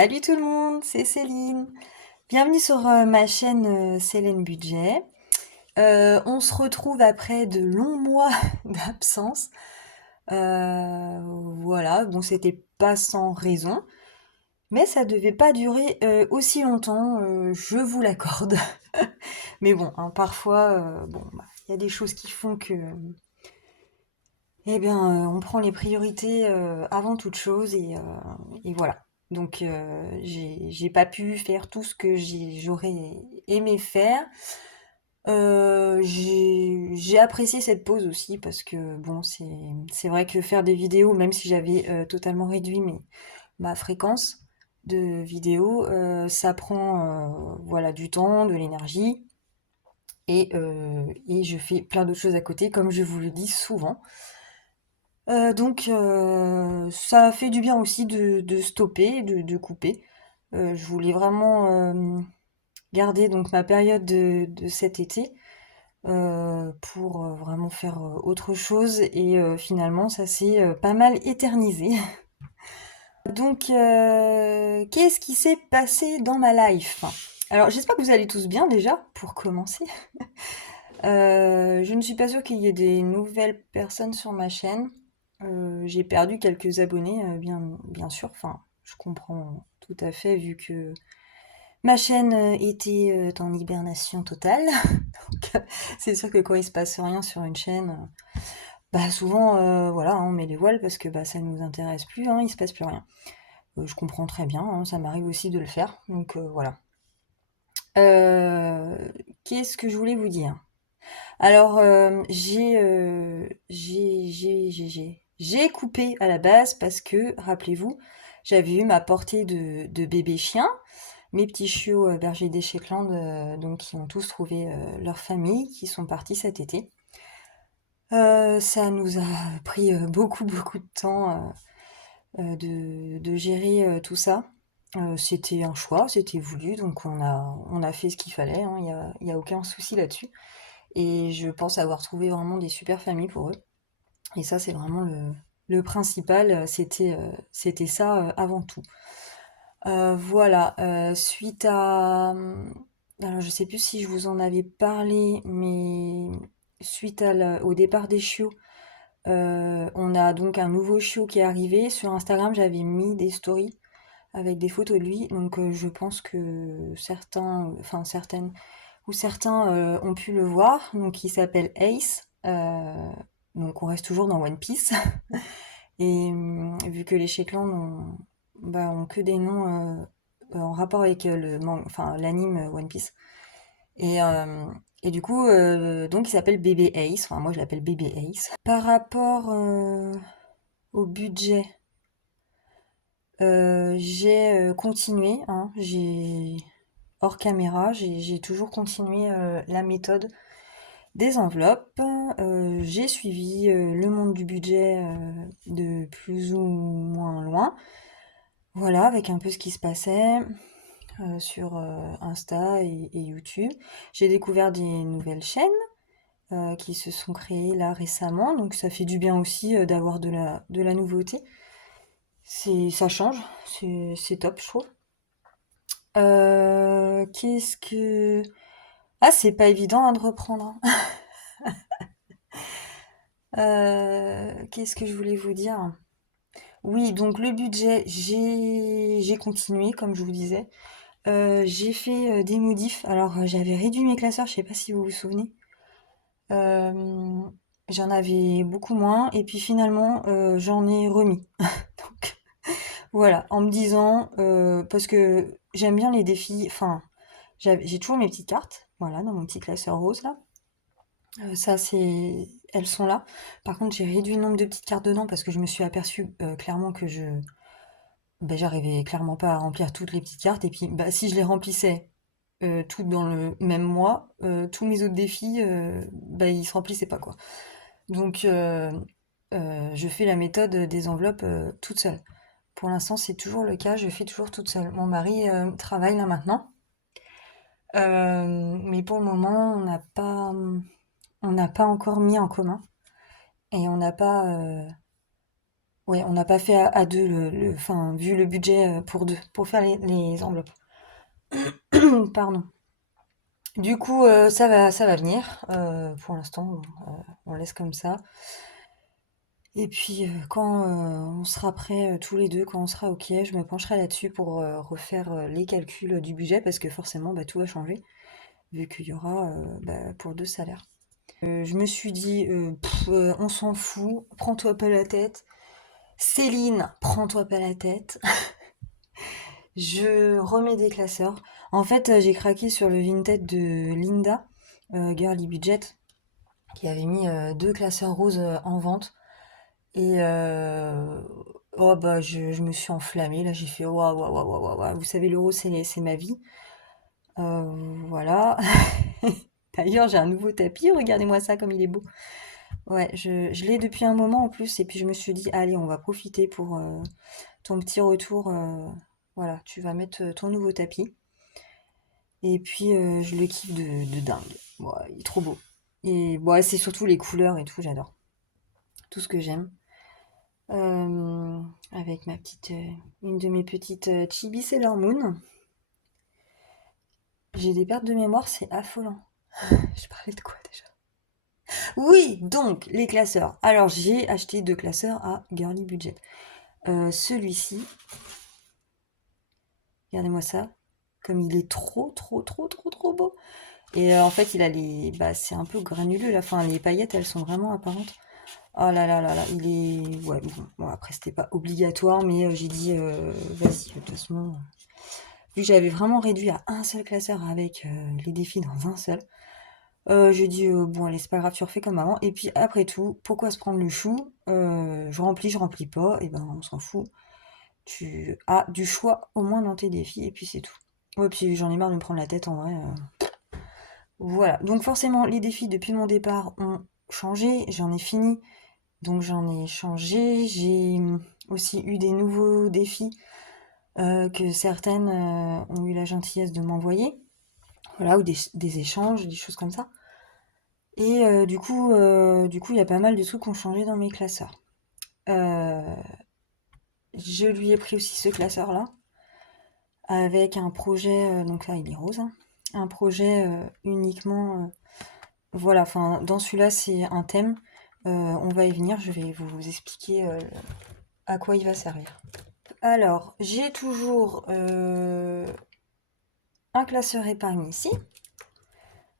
Salut tout le monde, c'est Céline. Bienvenue sur ma chaîne Célène Budget. On se retrouve après de longs mois d'absence. Voilà, bon, c'était pas sans raison, mais ça devait pas durer aussi longtemps, je vous l'accorde. Mais bon, hein, parfois, bon, bah, il y a des choses qui font que, eh bien, on prend les priorités avant toute chose et voilà. Donc, j'ai pas pu faire tout ce que j'aurais aimé faire. J'ai apprécié cette pause aussi parce que bon, c'est vrai que faire des vidéos, même si j'avais totalement réduit ma fréquence de vidéos, ça prend voilà du temps, de l'énergie et je fais plein d'autres choses à côté, comme je vous le dis souvent. Donc ça fait du bien aussi de stopper, de couper. Je voulais vraiment garder donc ma période de cet été pour vraiment faire autre chose et finalement ça s'est pas mal éternisé. Donc qu'est-ce qui s'est passé dans ma life? Alors j'espère que vous allez tous bien déjà pour commencer. Je ne suis pas sûre qu'il y ait des nouvelles personnes sur ma chaîne. J'ai perdu quelques abonnés, bien sûr. Enfin, je comprends tout à fait vu que ma chaîne était en hibernation totale. Donc, c'est sûr que quand il se passe rien sur une chaîne, bah souvent, voilà, hein, on met les voiles parce que bah, ça nous intéresse plus, hein, il se passe plus rien. Je comprends très bien, hein, ça m'arrive aussi de le faire. Donc voilà. Euh, Qu'est-ce que je voulais vous dire? Alors, j'ai coupé à la base parce que, rappelez-vous, j'avais eu ma portée de bébés chiens, mes petits chiots bergers des Shetland, donc qui ont tous trouvé leur famille, qui sont partis cet été. Ça nous a pris beaucoup, beaucoup de temps de gérer tout ça. C'était un choix, c'était voulu, donc on a fait ce qu'il fallait, hein, y a aucun souci là-dessus. Et je pense avoir trouvé vraiment des super familles pour eux. Et ça, c'est vraiment le principal, c'était ça avant tout. Voilà, suite à... Alors, je sais plus si je vous en avais parlé, mais suite au départ des chiots, on a donc un nouveau chiot qui est arrivé. Sur Instagram, j'avais mis des stories avec des photos de lui, donc je pense que certains, enfin certaines ou certains ont pu le voir. Donc il s'appelle Ace. Donc on reste toujours dans One Piece. Et vu que les Shetland ont que des noms en rapport avec enfin, l'anime One Piece. Et, euh, et du coup, donc il s'appelle Bébé Ace. Enfin, moi je l'appelle Bébé Ace. Par rapport au budget, j'ai continué, hein, hors caméra, j'ai toujours continué la méthode des enveloppes. J'ai suivi le monde du budget de plus ou moins loin. Voilà, avec un peu ce qui se passait sur Insta et YouTube. J'ai découvert des nouvelles chaînes qui se sont créées là récemment, donc ça fait du bien aussi d'avoir de la nouveauté. Ça change, c'est top, je trouve. Qu'est-ce que... Ah, c'est pas évident hein, de reprendre, hein. Qu'est-ce que je voulais vous dire? Oui, donc le budget, j'ai continué, comme je vous disais. J'ai fait des modifs. Alors, j'avais réduit mes classeurs, je sais pas si vous vous souvenez. Euh, J'en avais beaucoup moins, et puis finalement, j'en ai remis. Donc, voilà, en me disant, parce que j'aime bien les défis, enfin, j'ai toujours mes petites cartes, voilà, dans mon petit classeur rose, là. Ça, elles sont là. Par contre, j'ai réduit le nombre de petites cartes dedans parce que je me suis aperçue clairement que j'arrivais clairement pas à remplir toutes les petites cartes. Et puis, bah, si je les remplissais toutes dans le même mois, tous mes autres défis, bah, ils se remplissaient pas, quoi. Donc, je fais la méthode des enveloppes toute seule. Pour l'instant, c'est toujours le cas, je fais toujours toute seule. Mon mari travaille là maintenant. Mais pour le moment, on n'a pas encore mis en commun et on n'a pas Ouais, on n'a pas fait à deux, enfin, vu le budget pour deux, pour faire les enveloppes. Pardon. Du coup, ça va venir. Pour l'instant, bon, on laisse comme ça. Et puis, quand on sera prêts tous les deux, quand on sera OK, je me pencherai là-dessus pour refaire les calculs du budget parce que forcément, bah, tout va changer vu qu'il y aura bah, pour deux salaires. Je me suis dit, on s'en fout, prends-toi pas la tête. Céline, prends-toi pas la tête. Je remets des classeurs. En fait, j'ai craqué sur le Vinted de Linda, Girly Budget, qui avait mis deux classeurs roses en vente. Et oh bah je me suis enflammée. Là, j'ai fait waouh, waouh, waouh, waouh, waouh. Vous savez, le rose, c'est ma vie. Voilà. D'ailleurs, j'ai un nouveau tapis. Regardez-moi ça, comme il est beau. Ouais, je l'ai depuis un moment en plus. Et puis, je me suis dit, allez, on va profiter pour ton petit retour. Voilà, tu vas mettre ton nouveau tapis. Et puis, je le kiffe de dingue. Ouais, il est trop beau. Et bon, c'est surtout les couleurs et tout, j'adore. Tout ce que j'aime. Avec ma petite, une de mes petites Chibi Sailor Moon. J'ai des pertes de mémoire, c'est affolant. Je parlais de quoi déjà? Oui, donc les classeurs. Alors j'ai acheté deux classeurs à Girly Budget. Celui-ci, regardez-moi ça, comme il est trop, trop, trop, trop, trop beau. Et en fait, il a les, bah, c'est un peu granuleux là. Enfin, les paillettes, elles sont vraiment apparentes. Oh là là là là, il est, ouais. Bon, après c'était pas obligatoire, mais j'ai dit, vas-y, de toute façon. Vu que j'avais vraiment réduit à un seul classeur avec les défis dans un seul, j'ai dit bon allez c'est pas grave, tu refais comme avant. Et puis après tout, pourquoi se prendre le chou? Je remplis pas, et ben on s'en fout. Tu as du choix au moins dans tes défis et puis c'est tout. Ouais, puis j'en ai marre de me prendre la tête en vrai. Voilà, donc forcément les défis depuis mon départ ont changé, j'en ai fini, donc j'en ai changé. J'ai aussi eu des nouveaux défis que certaines ont eu la gentillesse de m'envoyer. Voilà, ou des échanges, des choses comme ça. Et du coup, il y a pas mal de trucs qui ont changé dans mes classeurs. Euh, je lui ai pris aussi ce classeur-là, avec un projet, donc là il est rose, hein, un projet uniquement, voilà, enfin dans celui-là c'est un thème, on va y venir, je vais vous expliquer à quoi il va servir. Alors, j'ai toujours un classeur épargne ici,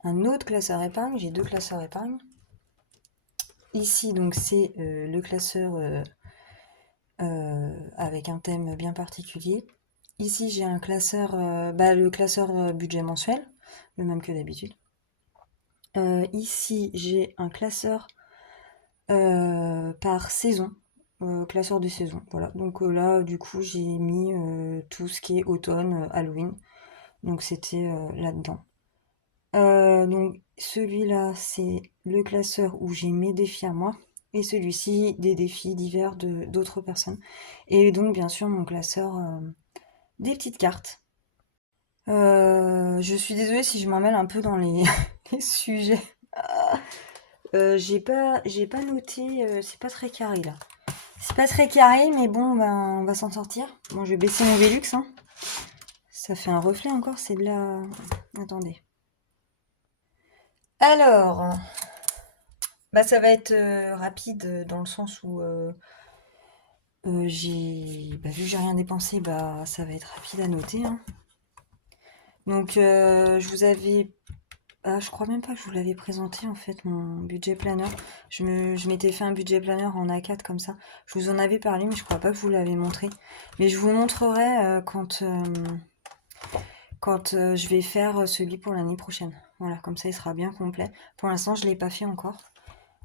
un autre classeur épargne, j'ai deux classeurs épargne. Ici, donc, c'est le classeur avec un thème bien particulier. Ici, j'ai un classeur, bah, le classeur budget mensuel, le même que d'habitude. Ici, j'ai un classeur par saison, classeur de saison. Voilà. Donc là, du coup, j'ai mis tout ce qui est automne, Halloween. Donc c'était là-dedans. Donc celui-là, c'est le classeur où j'ai mes défis à moi. Et celui-ci, des défis divers de d'autres personnes. Et donc, bien sûr, mon classeur des petites cartes. Je suis désolée si je m'emmêle un peu dans les, les sujets. J'ai pas noté, c'est pas très carré là. C'est pas très carré, mais bon, ben, on va s'en sortir. Bon, je vais baisser mon Velux, hein. Ça fait un reflet encore, c'est de la... Attendez. Alors, bah ça va être rapide dans le sens où vu que j'ai rien dépensé, bah ça va être rapide à noter, hein. Donc je vous avais, ah, je crois même pas que je vous l'avais présenté en fait mon budget planner. Je m'étais fait un budget planner en A4 comme ça. Je vous en avais parlé, mais je crois pas que je vous l'avais montré. Mais je vous le montrerai quand je vais faire celui pour l'année prochaine. Voilà, comme ça il sera bien complet. Pour l'instant, je l'ai pas fait encore.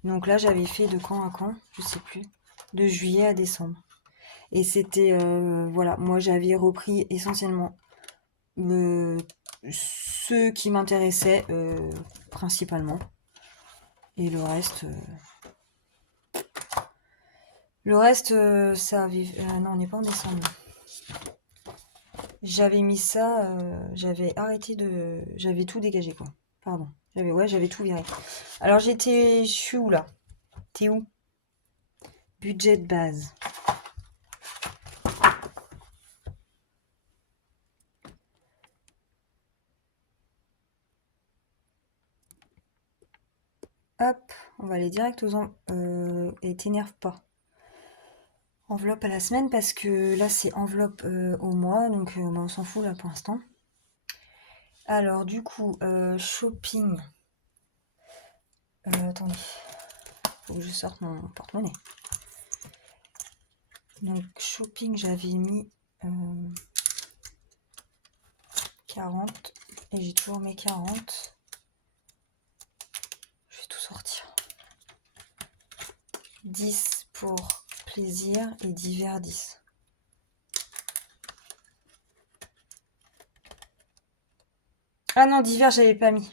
Donc là, j'avais fait de quand à quand, je sais plus, de juillet à décembre. Et c'était, voilà, moi j'avais repris essentiellement ceux qui m'intéressaient principalement. Et le reste, ça avait... non, on n'est pas en décembre. J'avais mis ça, j'avais arrêté de... J'avais tout dégagé, quoi. Pardon. J'avais tout viré. Alors j'étais... Je suis où, là? T'es où? Budget de base. hop, on va aller direct aux et t'énerve pas. Enveloppe à la semaine parce que là c'est enveloppe au mois, donc bah, on s'en fout là pour l'instant. Alors du coup, shopping. Attendez, faut que je sorte mon porte-monnaie. Donc shopping, j'avais mis 40 et j'ai toujours mes 40. Je vais tout sortir. 10 pour plaisir et divers 10. Ah non, divers, j'avais pas mis.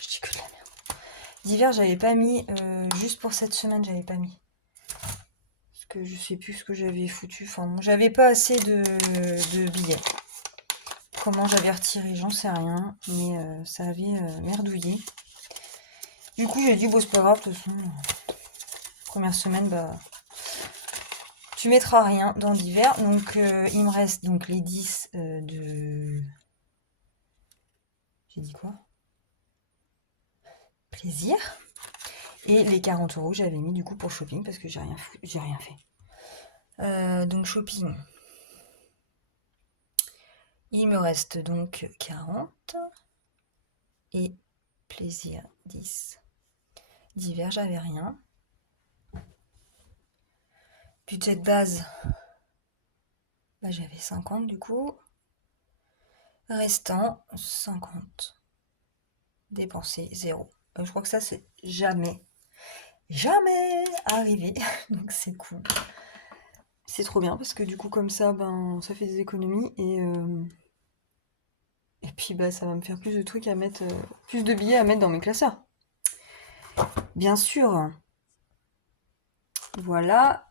Je dis que de la merde. Divers, j'avais pas mis. Juste pour cette semaine, j'avais pas mis. Parce que je sais plus ce que j'avais foutu. Enfin, bon, j'avais pas assez de billets. Comment j'avais retiré, j'en sais rien. Mais ça avait merdouillé. Du coup, j'ai dit, bon, c'est pas grave, de toute façon. Première semaine, bah. Tu mettras rien dans divers. Donc, il me reste donc les 10 de. J'ai dit quoi? Plaisir. Et les 40 euros, j'avais mis du coup pour shopping parce que j'ai rien fait. Donc shopping. Il me reste donc 40 et plaisir 10. Divers, j'avais rien. Budget de base, bah, j'avais 50 du coup. Restant 50. Dépensé 0. Je crois que ça c'est jamais arrivé. Donc c'est cool. C'est trop bien parce que du coup comme ça, ben ça fait des économies et puis bah ça va me faire plus de trucs à mettre, plus de billets à mettre dans mes classeurs. Bien sûr. Voilà.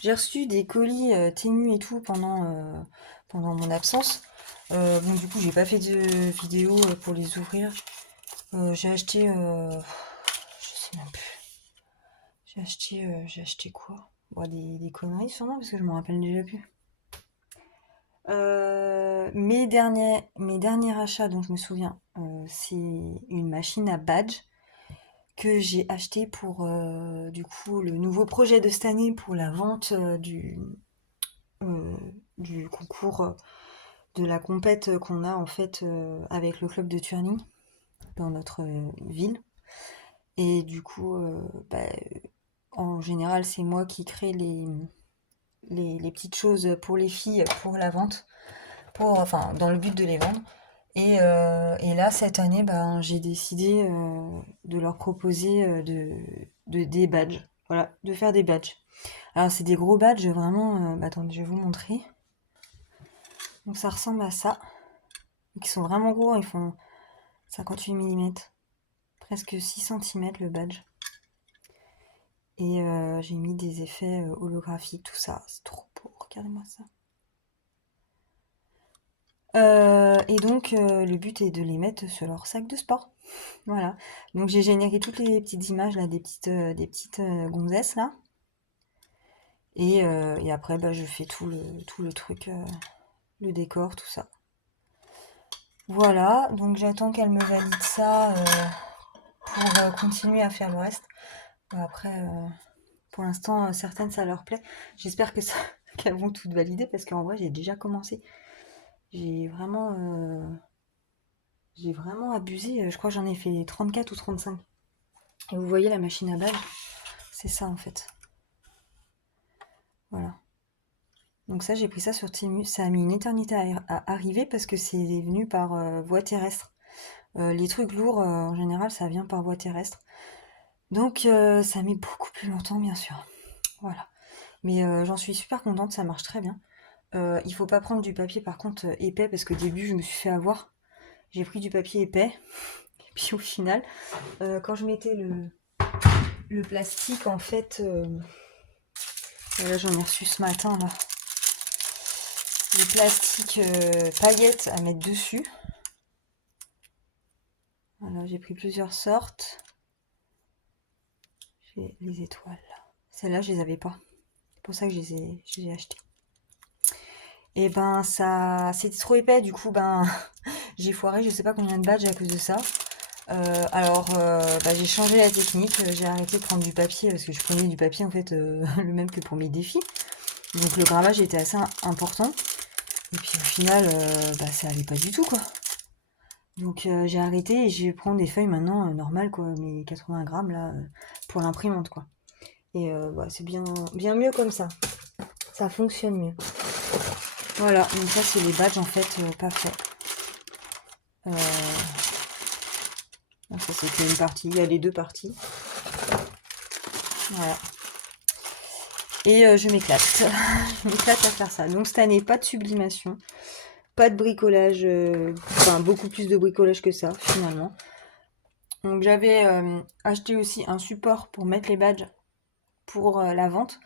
J'ai reçu des colis ténus et tout pendant mon absence. Bon du coup j'ai pas fait de vidéo pour les ouvrir. J'ai acheté, je sais même plus. J'ai acheté quoi? Bon, des conneries sûrement parce que je me rappelle déjà plus. Mes derniers achats dont je me souviens, c'est une machine à badge que j'ai acheté pour du coup le nouveau projet de cette année pour la vente euh, du concours de la compète qu'on a en fait avec le club de turning dans notre ville. Et du coup, bah, en général, c'est moi qui crée les petites choses pour les filles pour la vente, enfin dans le but de les vendre. Et là, cette année, ben, j'ai décidé de leur proposer des badges. Voilà, de faire des badges. Alors, c'est des gros badges, vraiment. Attendez, je vais vous montrer. Donc, ça ressemble à ça. Donc, ils sont vraiment gros, ils font 58 mm. Presque 6 cm le badge. Et j'ai mis des effets holographiques, tout ça. C'est trop beau, regardez-moi ça. Et donc, le but est de les mettre sur leur sac de sport. Voilà. Donc, j'ai généré toutes les petites images là, des petites gonzesses là. Et après, bah, je fais tout le truc, le décor, tout ça. Voilà. Donc, j'attends qu'elle me valide ça pour continuer à faire le reste. Après, pour l'instant, certaines, ça leur plaît. J'espère que qu'elles vont toutes valider parce qu'en vrai, j'ai déjà commencé. J'ai vraiment, abusé. Je crois que j'en ai fait 34 ou 35. Et vous voyez la machine à badge, c'est ça en fait. Voilà. Donc ça, j'ai pris ça sur Temu. Ça a mis une éternité à arriver parce que c'est venu par voie terrestre. Les trucs lourds, en général, ça vient par voie terrestre. Donc ça met beaucoup plus longtemps, bien sûr. Voilà. Mais j'en suis super contente, ça marche très bien. Il faut pas prendre du papier par contre épais parce qu'au début, je me suis fait avoir. J'ai pris du papier épais. Et puis au final, quand je mettais le plastique, en fait... là, j'en ai reçu ce matin, là. Le plastique paillettes à mettre dessus. Voilà, j'ai pris plusieurs sortes. J'ai les étoiles. Celles-là, je les avais pas. C'est pour ça que je les ai achetées. Et ben, ça, c'était trop épais. Du coup, ben, j'ai foiré. Je sais pas combien de badges à cause de ça. Bah, j'ai changé la technique, j'ai arrêté de prendre du papier parce que je prenais du papier en fait le même que pour mes défis. Donc le grammage était assez important. Et puis au final, bah, ça allait pas du tout quoi. Donc j'ai arrêté et je vais prendre des feuilles maintenant normales quoi, mes 80 grammes là, pour l'imprimante quoi. Et bah, c'est bien mieux comme ça. Ça fonctionne mieux. Voilà, donc ça c'est les badges en fait pas faits. Donc ça c'était une partie, il y a les deux parties. Voilà. Et je m'éclate. Je m'éclate à faire ça. Donc cette année, pas de sublimation, pas de bricolage, enfin beaucoup plus de bricolage que ça finalement. Donc j'avais acheté aussi un support pour mettre les badges pour la vente.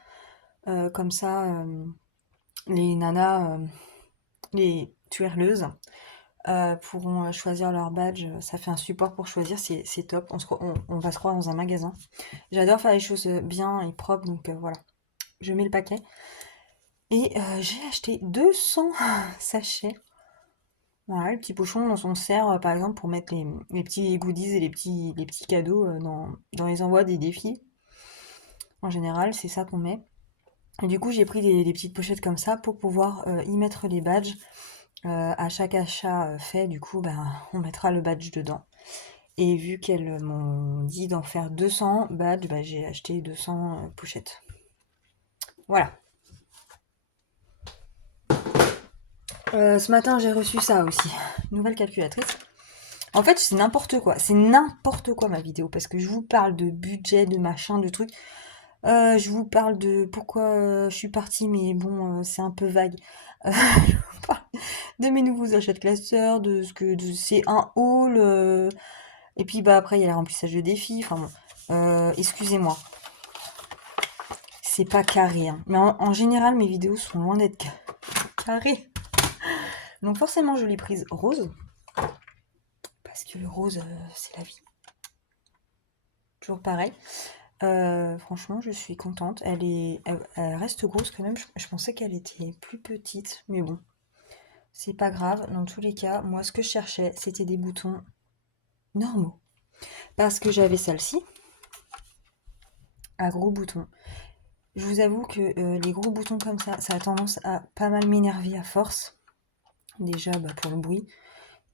Comme ça, les nanas, les twirleuses, pourront choisir leur badge. Ça fait un support pour choisir, c'est top. On va se croire dans un magasin. J'adore faire les choses bien et propres, donc voilà. Je mets le paquet. Et j'ai acheté 200 sachets. Voilà, les petits pochons dont on sert par exemple pour mettre les petits goodies et les petits cadeaux dans les envois des défis. En général, c'est ça qu'on met. Et du coup, j'ai pris des petites pochettes comme ça pour pouvoir y mettre les badges. À chaque achat fait, du coup, ben, on mettra le badge dedans. Et vu qu'elles m'ont dit d'en faire 200 badges, ben, j'ai acheté 200 pochettes. Voilà. Ce matin, j'ai reçu ça aussi. Une nouvelle calculatrice. En fait, c'est n'importe quoi. C'est n'importe quoi ma vidéo. Parce que je vous parle de budget, de machin, de trucs. Je vous parle de pourquoi je suis partie, mais bon, c'est un peu vague. Je vous parle de mes nouveaux achats de classeurs, de ce que c'est un haul. Et puis bah après, il y a le remplissage de défis. Enfin bon. Excusez-moi. C'est pas carré. Hein. Mais en général, mes vidéos sont loin d'être carrées. Donc forcément, je l'ai prise rose. Parce que le rose, c'est la vie. Toujours pareil. Franchement, je suis contente. Elle reste grosse quand même. Je pensais qu'elle était plus petite, mais bon, c'est pas grave. Dans tous les cas, moi, ce que je cherchais, c'était des boutons normaux. Parce que j'avais celle-ci, à gros boutons. Je vous avoue que les gros boutons comme ça a tendance à pas mal m'énerver à force. Déjà, bah, pour le bruit.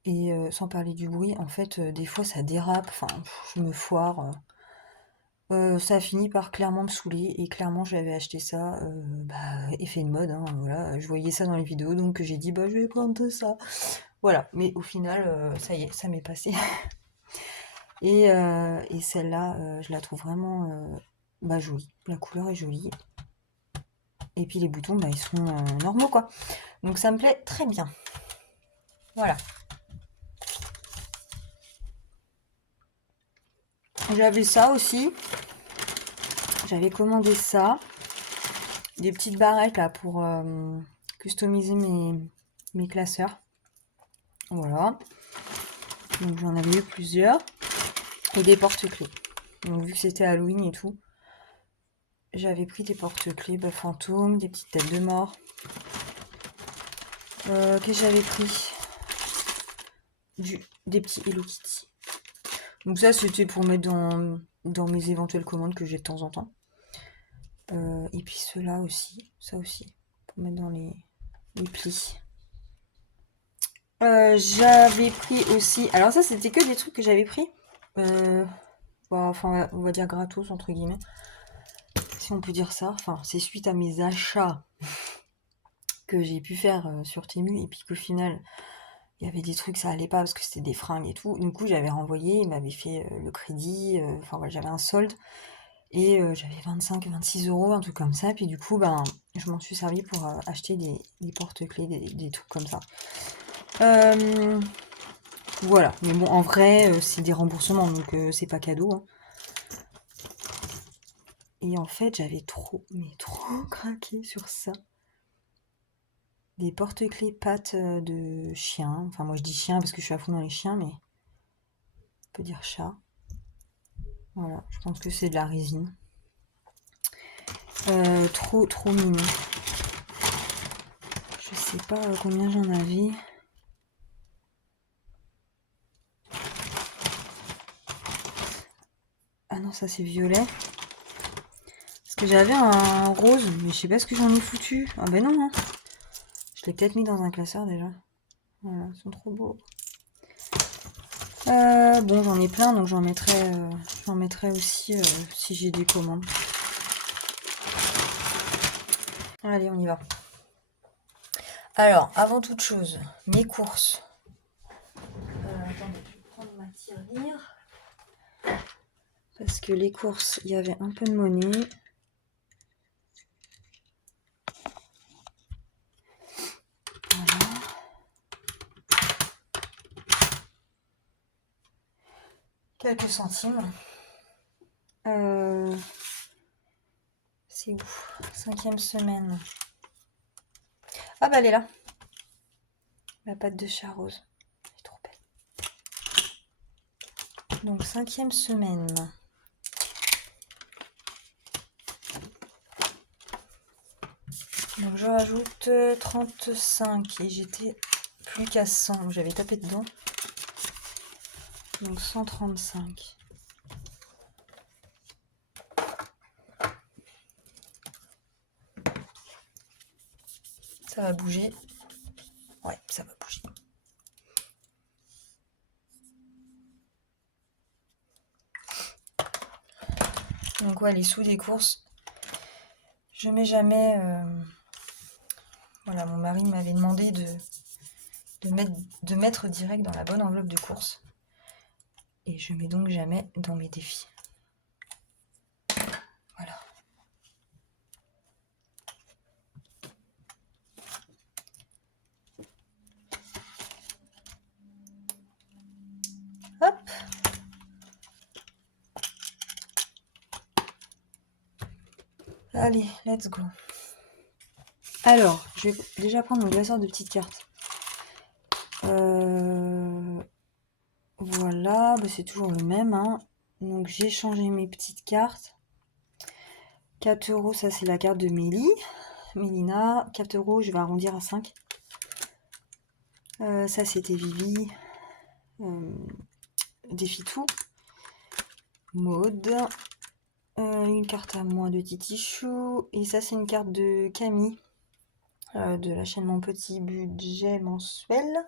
Et sans parler du bruit, en fait, des fois, ça dérape. Enfin, je me foire. Ça a fini par clairement me saouler et clairement j'avais acheté ça, bah, effet de mode, hein, voilà, je voyais ça dans les vidéos donc j'ai dit bah je vais prendre ça. Voilà, mais au final, ça y est, ça m'est passé. Et celle-là, je la trouve vraiment bah, jolie. La couleur est jolie. Et puis les boutons, bah, ils sont normaux quoi. Donc ça me plaît très bien. Voilà. J'avais ça aussi. J'avais commandé ça. Des petites barrettes là pour customiser mes classeurs. Voilà. Donc j'en avais eu plusieurs. Et des porte-clés. Donc vu que c'était Halloween et tout, j'avais pris des porte-clés bah, fantômes, des petites têtes de mort. Qu'est-ce que j'avais pris des petits Hello Kitty. Donc ça c'était pour mettre dans mes éventuelles commandes que j'ai de temps en temps. Et puis ceux-là aussi, ça aussi, pour mettre dans les plis. J'avais pris aussi. Alors ça c'était que des trucs que j'avais pris. Bah, enfin on va dire gratos entre guillemets. Si on peut dire ça. Enfin c'est suite à mes achats que j'ai pu faire sur Temu et puis qu'au final il y avait des trucs ça allait pas parce que c'était des fringues et tout. Du coup j'avais renvoyé, il m'avait fait le crédit. Enfin voilà j'avais un solde. Et j'avais 25-26 euros, un truc comme ça. Puis du coup, ben, je m'en suis servi pour acheter des porte-clés, des trucs comme ça. Voilà. Mais bon, en vrai, c'est des remboursements, donc c'est pas cadeau. Hein. Et en fait, j'avais trop, mais trop craqué sur ça. Des porte-clés pattes de chien. Enfin, moi je dis chien parce que je suis à fond dans les chiens, mais on peut dire chat. Voilà, je pense que c'est de la résine. Trop, trop mignon. Je sais pas combien j'en avais. ça c'est violet. Parce que j'avais un rose, mais je sais pas ce que j'en ai foutu. Ah ben non, hein. Je l'ai peut-être mis dans un classeur déjà. Voilà, ils sont trop beaux. Bon, j'en ai plein, donc j'en mettrai aussi si j'ai des commandes. Allez, on y va. Alors, avant toute chose, mes courses. Attendez, je vais prendre ma tirelire. Parce que les courses, il y avait un peu de monnaie. Voilà. Quelques centimes. C'est où? 5e semaine. Ah bah elle est là. La pâte de chat rose. Elle est trop belle. Donc 5e semaine. Donc je rajoute 35 et j'étais plus qu'à 100. J'avais tapé dedans. Donc 135. Ça va bouger. Ouais, ça va bouger. Donc ouais, les sous des courses, je mets jamais... Voilà, mon mari m'avait demandé de mettre direct dans la bonne enveloppe de courses. Et je mets donc jamais dans mes défis. Voilà. Hop. Allez, let's go. Alors, je vais déjà prendre mon classeur de petites cartes. Voilà, bah c'est toujours le même. Hein. Donc j'ai changé mes petites cartes. 4 euros, ça c'est la carte de Mélina. 4 euros, je vais arrondir à 5. Ça c'était Vivi. Défi tout. Maude. Une carte à moi de Titi Chou. Et ça c'est une carte de Camille. De la chaîne Mon Petit Budget Mensuel.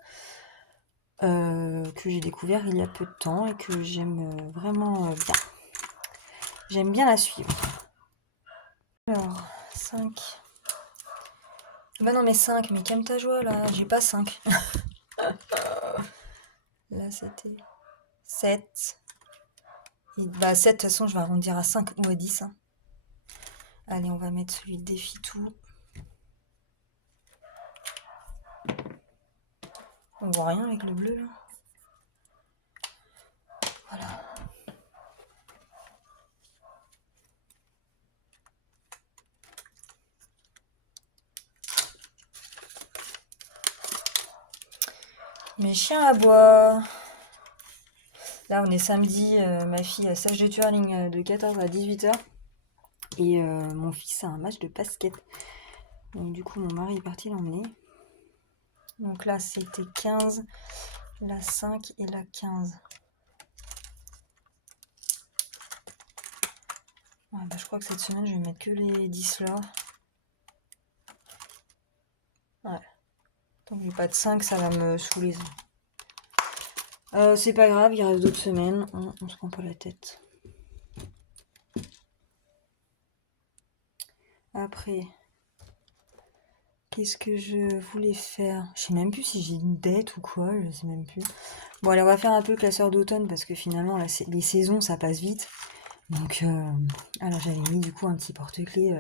Que j'ai découvert il y a peu de temps et que j'aime vraiment bien. J'aime bien la suivre. Alors, 5. Bah non mais 5, mais calme ta joie là, j'ai pas 5. Là c'était 7. Et bah 7, de toute façon je vais arrondir à 5 ou à 10. Hein. Allez, on va mettre celui de défi tout. On voit rien avec le bleu là. Voilà. Mes chiens à bois. Là on est samedi, ma fille a stage de twirling de 14 à 18h. Et mon fils a un match de basket. Donc du coup mon mari est parti l'emmener. Donc là c'était 15, la 5 et la 15. Ouais, bah, je crois que cette semaine je vais mettre que les 10 là. Ouais. Tant que j'ai pas de 5, ça va me saouler. C'est pas grave, il reste d'autres semaines. On se prend pas la tête. Après, qu'est-ce que je voulais faire? Je sais même plus si j'ai une dette ou quoi, je sais même plus. Bon, allez, on va faire un peu le classeur d'automne parce que finalement, là, les saisons, ça passe vite. Donc, alors j'avais mis du coup un petit porte-clés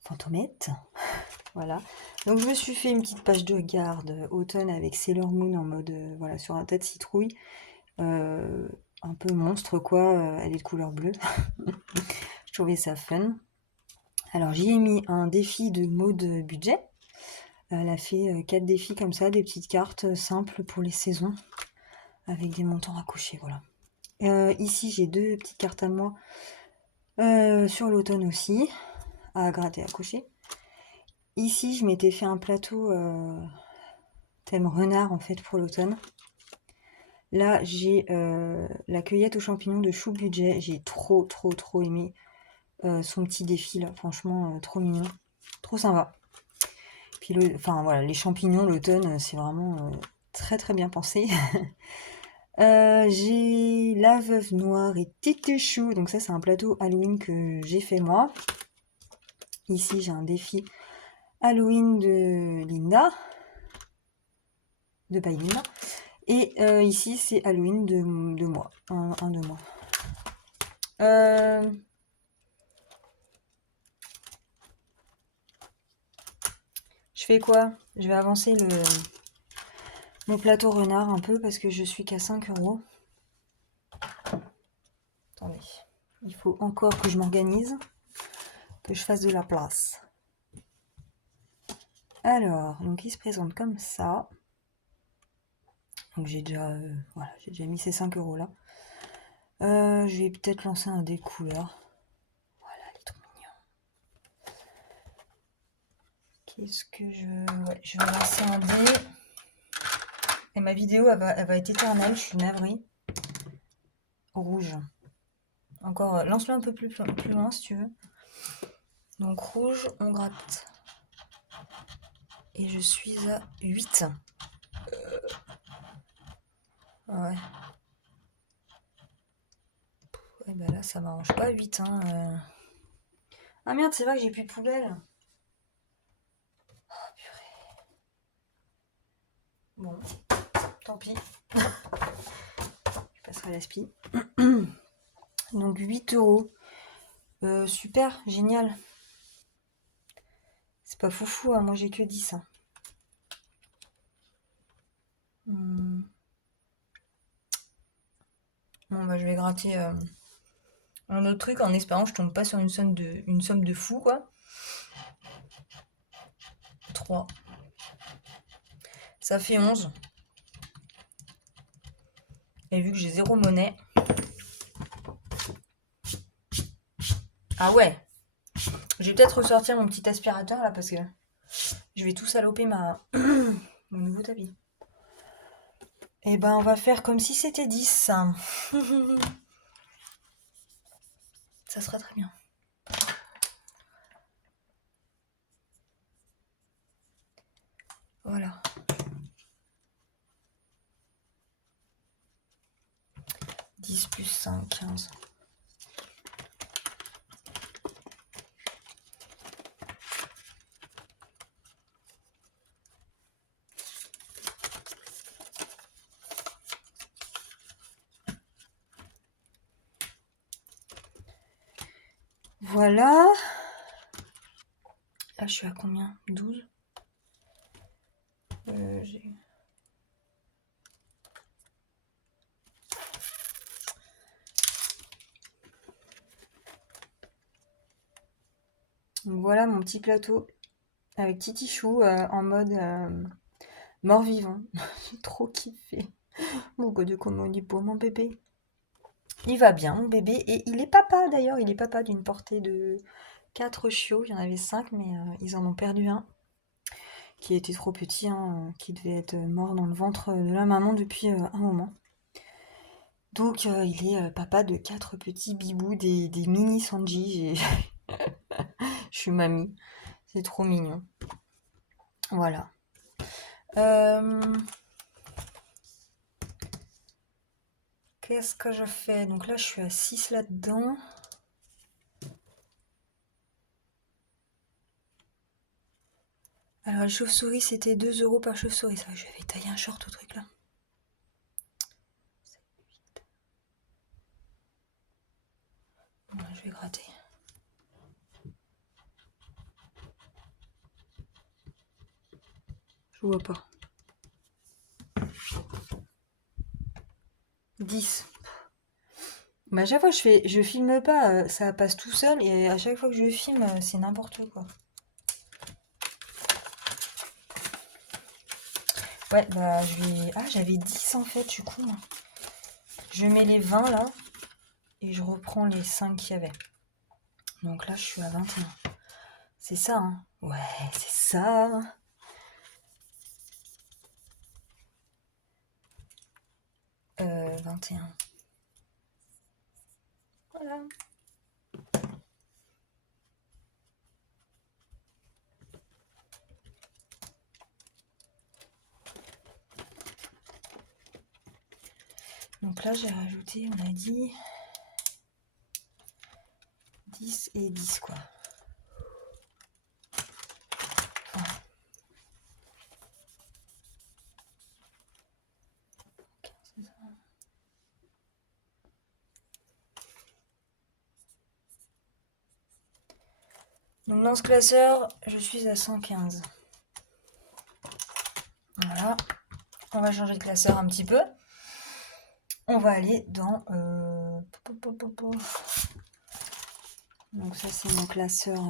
fantomette. Voilà. Donc, je me suis fait une petite page de garde automne avec Sailor Moon en mode, voilà, sur un tas de citrouilles. Un peu monstre, quoi. Elle est de couleur bleue. Je trouvais ça fun. Alors, j'y ai mis un défi de mode budget. Elle a fait 4 défis comme ça, des petites cartes simples pour les saisons, avec des montants à cocher, voilà. Ici, j'ai 2 petites cartes à moi, sur l'automne aussi, à gratter, à cocher. Ici, je m'étais fait un plateau thème renard, en fait, pour l'automne. Là, j'ai la cueillette aux champignons de Chou Budget. J'ai trop aimé son petit défi là. Franchement, trop mignon. Trop sympa. Puis enfin voilà, les champignons, l'automne, c'est vraiment très bien pensé. J'ai la veuve noire et Tite Chou. Donc ça, c'est un plateau Halloween que j'ai fait moi. Ici, j'ai un défi Halloween de Linda. De By Linda. Et ici, c'est Halloween de moi. Un de moi. Je fais quoi? Je vais avancer mon plateau renard un peu parce que je suis qu'à 5 euros. Attendez. Il faut encore que je m'organise, que je fasse de la place. Alors, donc il se présente comme ça. Donc j'ai déjà, voilà, j'ai déjà mis ces 5 euros là. Je vais peut-être lancer un dé couleur. Voilà, il est trop mignon. Qu'est-ce que ouais, je vais lancer un dé. Et ma vidéo, elle va être éternelle, je suis navrée. Rouge. Encore, lance-le un peu plus loin si tu veux. Donc rouge, on gratte. Et je suis à 8. Ouais. Ouais, bah là, ça m'arrange pas, 8. Hein. Ah merde, c'est vrai que j'ai plus de poubelle. Oh, purée. Bon, tant pis. Je passerai à l'aspi. Donc 8 euros. Super, génial. C'est pas foufou, hein, moi j'ai que 10. Hein. Bon, bah je vais gratter un autre truc en espérant que je tombe pas sur une somme de fou, quoi. 3. Ça fait 11. Et vu que j'ai 0 monnaie. Ah ouais. Je vais peut-être ressortir mon petit aspirateur là parce que je vais tout saloper mon nouveau tapis. Et ben on va faire comme si c'était 10. Ça sera très bien. Voilà. 10 plus 5, 15. Voilà. Là, je suis à combien? 12. Donc voilà mon petit plateau avec Titi Chou en mode mort-vivant. J'ai trop kiffé. Mon god de comment il est beau, mon bébé. Il va bien, mon bébé. Et il est papa d'ailleurs. Il est papa d'une portée de 4 chiots. Il y en avait 5, mais ils en ont perdu un. Qui était trop petit, hein, qui devait être mort dans le ventre de la maman depuis un moment. Donc il est papa de 4 petits bibous, des mini Sanji. Je suis mamie. C'est trop mignon. Voilà. Qu'est-ce que je fais? Donc là, je suis à 6 là-dedans. Alors, les chauves-souris, c'était 2 euros par chauve-souris. Ça, je vais tailler un short au truc là. Voilà, je vais gratter. Je vois pas. 10. Mais à chaque fois je filme pas, ça passe tout seul et à chaque fois que je filme, c'est n'importe quoi. Ouais, bah je vais. Ah, j'avais 10 en fait, je suis con. Je mets les 20 là et je reprends les 5 qu'il y avait. Donc là, je suis à 21. C'est ça, hein? Ouais, c'est ça. 21. Voilà. Donc là, j'ai rajouté, on a dit 10 et 10, quoi. Enfin, 15, donc dans ce classeur, je suis à 115. Voilà. On va changer de classeur un petit peu. On va aller dans... Donc ça, c'est mon classeur...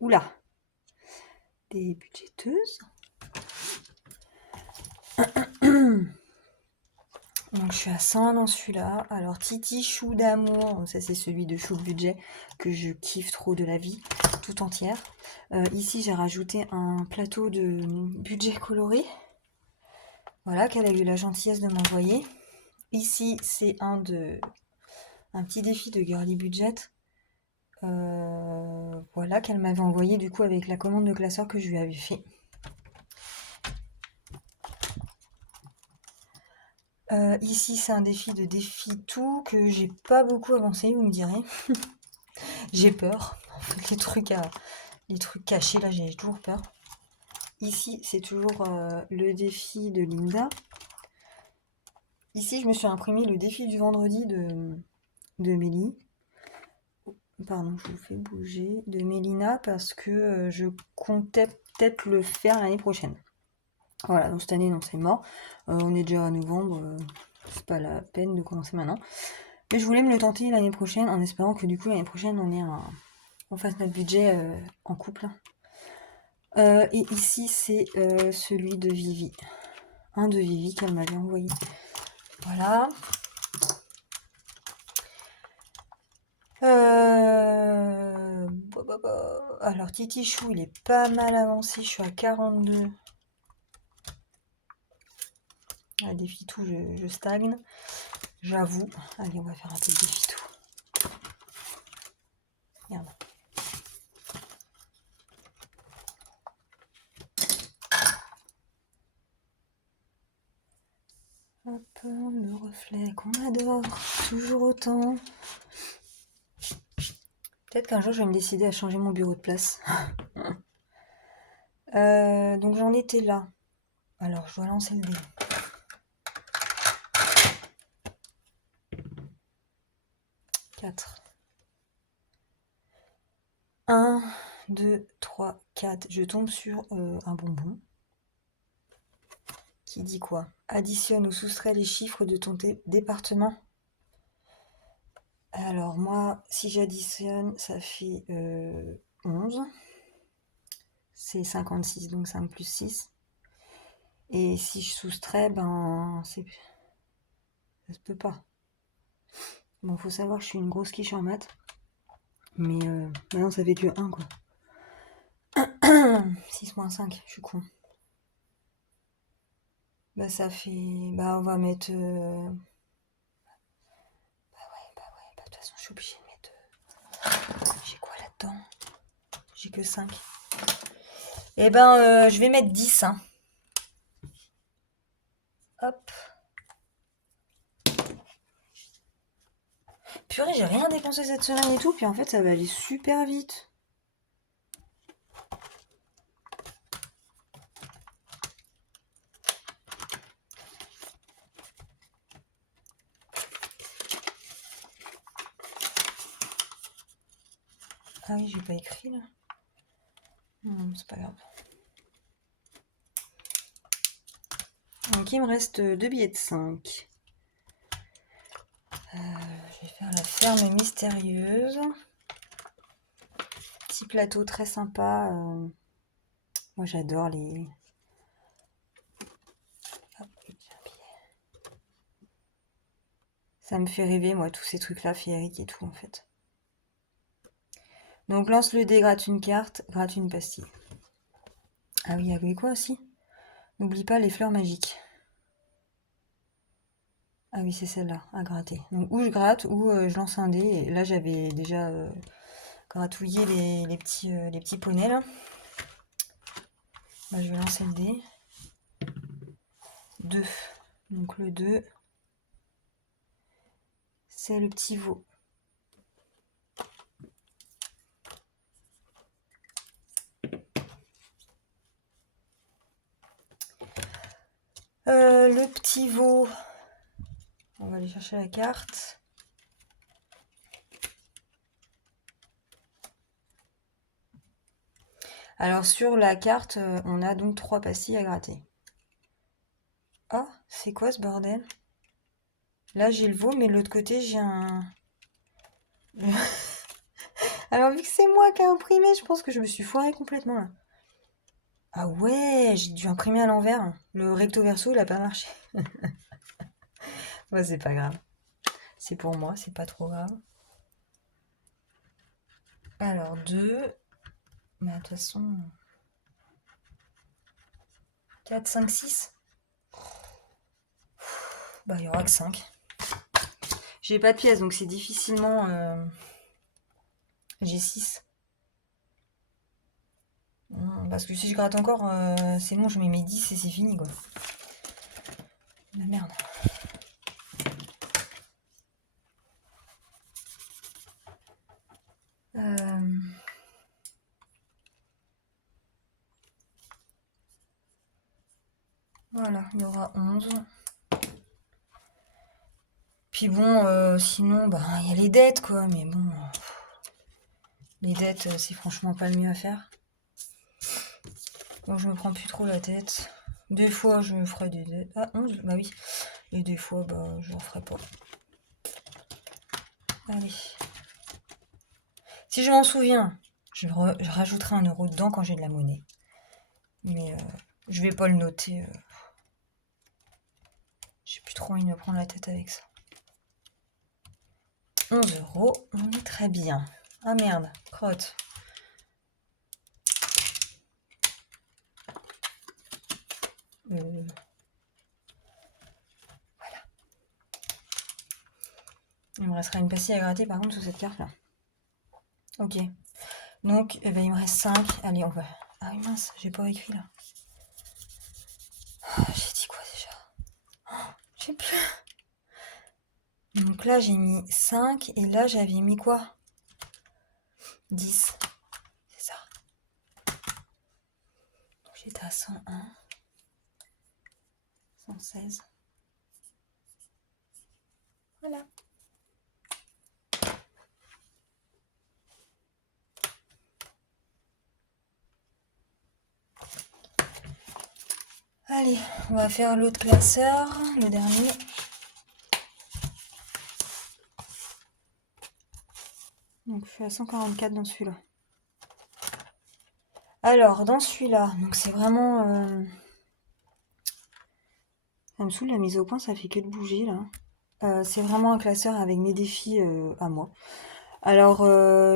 Oula, des budgéteuses. Donc je suis à 100 dans celui-là. Alors Titi Chou d'amour, ça c'est celui de Chou de budget que je kiffe trop de la vie, tout entière. Ici j'ai rajouté un plateau de budget coloré. Voilà, qu'elle a eu la gentillesse de m'envoyer. Ici c'est un petit défi de girly budget. Voilà, qu'elle m'avait envoyé du coup avec la commande de classeur que je lui avais fait. Ici, c'est un défi de défi tout que j'ai pas beaucoup avancé, vous me direz. J'ai peur. Les trucs cachés, là, j'ai toujours peur. Ici, c'est toujours le défi de Linda. Ici, je me suis imprimé le défi du vendredi de Mélie. Pardon, je vous fais bouger. De Mélina parce que je comptais peut-être le faire l'année prochaine. Voilà, donc cette année, non, c'est mort. On est déjà à novembre, c'est pas la peine de commencer maintenant. Mais je voulais me le tenter l'année prochaine en espérant que du coup l'année prochaine on fasse notre budget en couple. Et ici c'est celui de Vivi. Un de Vivi qu'elle m'avait envoyé. Voilà. Alors Titi Chou il est pas mal avancé, je suis à 42. À défi tout je stagne. J'avoue. Allez, on va faire un peu de défi tout. Merde. Hop, le reflet qu'on adore, toujours autant. Peut-être qu'un jour je vais me décider à changer mon bureau de place. Donc j'en étais là. Alors je dois lancer le dé. 4. 1, 2, 3, 4. Je tombe sur un bonbon. Qui dit quoi? Additionne ou soustrait les chiffres de ton département. Alors moi, si j'additionne, ça fait 11. C'est 56, donc 5 plus 6. Et si je soustrais, ben ça se peut pas. Bon, faut savoir que je suis une grosse quiche en maths. Mais maintenant ça fait que 1 quoi. 6 moins 5, je suis con. Bah ça fait... Bah on va mettre... Bah ouais, de toute façon je suis obligée de mettre... J'ai quoi là-dedans? J'ai que 5. Eh ben je vais mettre 10. Hein. Hop. Purée, j'ai rien dépensé cette semaine et tout, puis en fait ça va aller super vite. Ah oui, j'ai pas écrit là. C'est pas grave. Donc il me reste 2 billets de 5. Je vais faire la ferme mystérieuse. Petit plateau très sympa. Moi j'adore les... Hop, ça me fait rêver moi tous ces trucs là féeriques et tout en fait. Donc lance le dé, gratte une carte, gratte une pastille. Ah oui, il y a quoi aussi? N'oublie pas les fleurs magiques. Ah oui, c'est celle-là, à gratter. Donc, ou je gratte, ou je lance un dé. Et là, j'avais déjà gratouillé les petits poneys, là. Bah, je vais lancer le dé. 2. Donc, le 2, c'est le petit veau. Le petit veau, on va aller chercher la carte. Alors sur la carte, on a donc 3 pastilles à gratter. Oh, c'est quoi ce bordel? Là j'ai le veau, mais de l'autre côté j'ai un... Alors vu que c'est moi qui ai imprimé, je pense que je me suis foirée complètement là. Ah ouais, j'ai dû imprimer à l'envers. Le recto verso, il a pas marché. Ouais, c'est pas grave. C'est pour moi, c'est pas trop grave. Alors 2. Mais de toute façon... 4, 5, 6. Bah il y aura que 5. J'ai pas de pièces, donc c'est difficilement... J'ai 6. Parce que si je gratte encore, c'est bon, je mets mes 10 et c'est fini, quoi. La merde. Voilà, il y aura 11. Puis bon, sinon, bah, il y a les dettes, quoi. Mais bon, les dettes, c'est franchement pas le mieux à faire. Bon, je me prends plus trop la tête. Des fois, je me ferai des dettes. Ah, 11, bah oui. Et des fois, bah, je en ferai pas. Allez. Si je m'en souviens, je rajouterai 1 € dedans quand j'ai de la monnaie. Mais je vais pas le noter. J'ai plus trop envie de me prendre la tête avec ça. 11 €, on est très bien. Ah merde, crotte. Voilà. Il me restera une pastille à gratter par contre sur cette carte là. Ok. Donc eh ben, il me reste 5. Allez, on va. Ah oui, mince, j'ai pas écrit là. Ah, j'ai dit quoi déjà? Je sais plus. Donc là j'ai mis 5 et là j'avais mis quoi? 10. C'est ça. Donc j'étais à 101. 116. Voilà. Allez, on va faire l'autre classeur, le dernier. Donc je suis à 144 dans celui-là. Alors, dans celui-là, donc c'est vraiment... Ça me saoule la mise au point, ça fait que de bouger là. C'est vraiment un classeur avec mes défis à moi. Alors,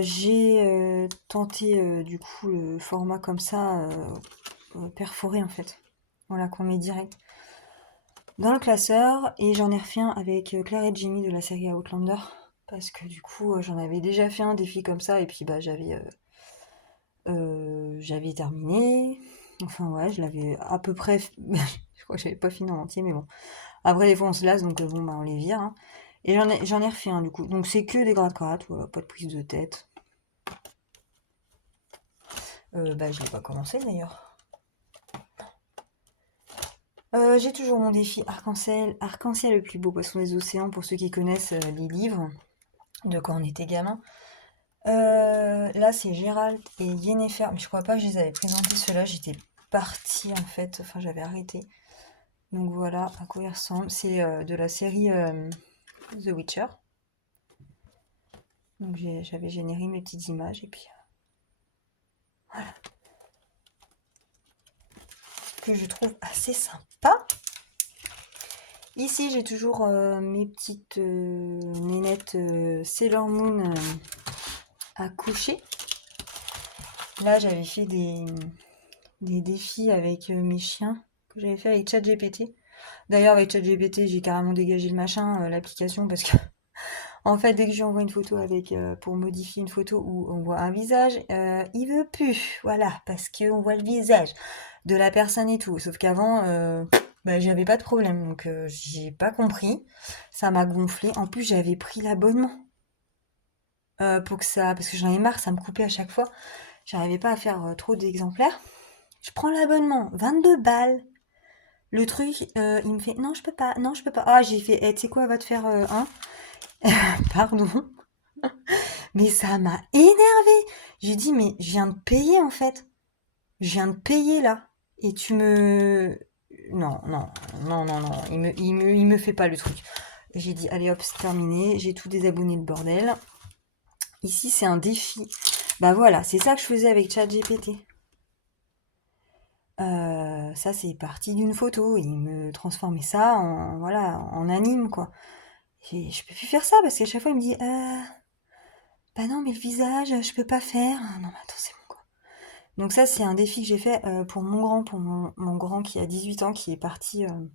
j'ai tenté du coup le format comme ça, perforé en fait. Voilà, qu'on met direct dans le classeur. Et j'en ai refait un avec Claire et Jimmy de la série Outlander. Parce que du coup, j'en avais déjà fait un défi comme ça. Et puis, bah, j'avais terminé. Enfin, ouais, je l'avais à peu près... Je crois que j'avais pas fini en entier, mais bon. Après, des fois, on se lasse, donc bon, bah, on les vire. Hein. Et j'en ai refait un, du coup. Donc, c'est que des gratte-gratte, voilà, pas de prise de tête. Bah, je l'ai pas commencé, d'ailleurs. J'ai toujours mon défi arc-en-ciel. Arc-en-ciel le plus beau poisson des océans, pour ceux qui connaissent les livres de quand on était gamin. Là, c'est Gérald et Yennefer. Mais je crois pas que je les avais présentés, ceux-là. J'étais partie, en fait. Enfin, j'avais arrêté. Donc, voilà à quoi ils ressemblent. C'est de la série The Witcher. Donc, j'avais généré mes petites images. Et puis, voilà. Que je trouve assez sympa. Ici, j'ai toujours mes petites nénettes Sailor Moon à coucher. Là, j'avais fait des défis avec mes chiens que j'avais fait avec ChatGPT. D'ailleurs, avec ChatGPT, j'ai carrément dégagé le machin, l'application, parce que en fait, dès que je lui envoie une photo avec pour modifier une photo où on voit un visage, il veut plus, voilà, parce qu'on voit le visage de la personne et tout. Sauf qu'avant, bah, j'avais pas de problème, donc j'ai pas compris. Ça m'a gonflé. En plus, j'avais pris l'abonnement pour que ça, parce que j'en ai marre, ça me coupait à chaque fois. J'arrivais pas à faire trop d'exemplaires. Je prends l'abonnement, 22 balles. Le truc, il me fait non, je peux pas, non, je peux pas. Ah, j'ai fait, eh, tu sais quoi, va te faire un. Pardon. Mais ça m'a énervé. J'ai dit, mais je viens de payer en fait. Je viens de payer là. Et tu me. Non, non, non, non, non. Il me fait pas le truc. J'ai dit, allez hop, c'est terminé. J'ai tout désabonné le bordel. Ici, c'est un défi. Bah voilà, c'est ça que je faisais avec ChatGPT. Ça, c'est parti d'une photo. Il me transformait ça en, voilà, en anime, quoi. Et je peux plus faire ça parce qu'à chaque fois, il me dit, bah non, mais le visage, je peux pas faire. Ah non, mais attends, c'est bon, quoi. Donc ça, c'est un défi que j'ai fait pour mon grand, pour mon grand qui a 18 ans, qui est parti en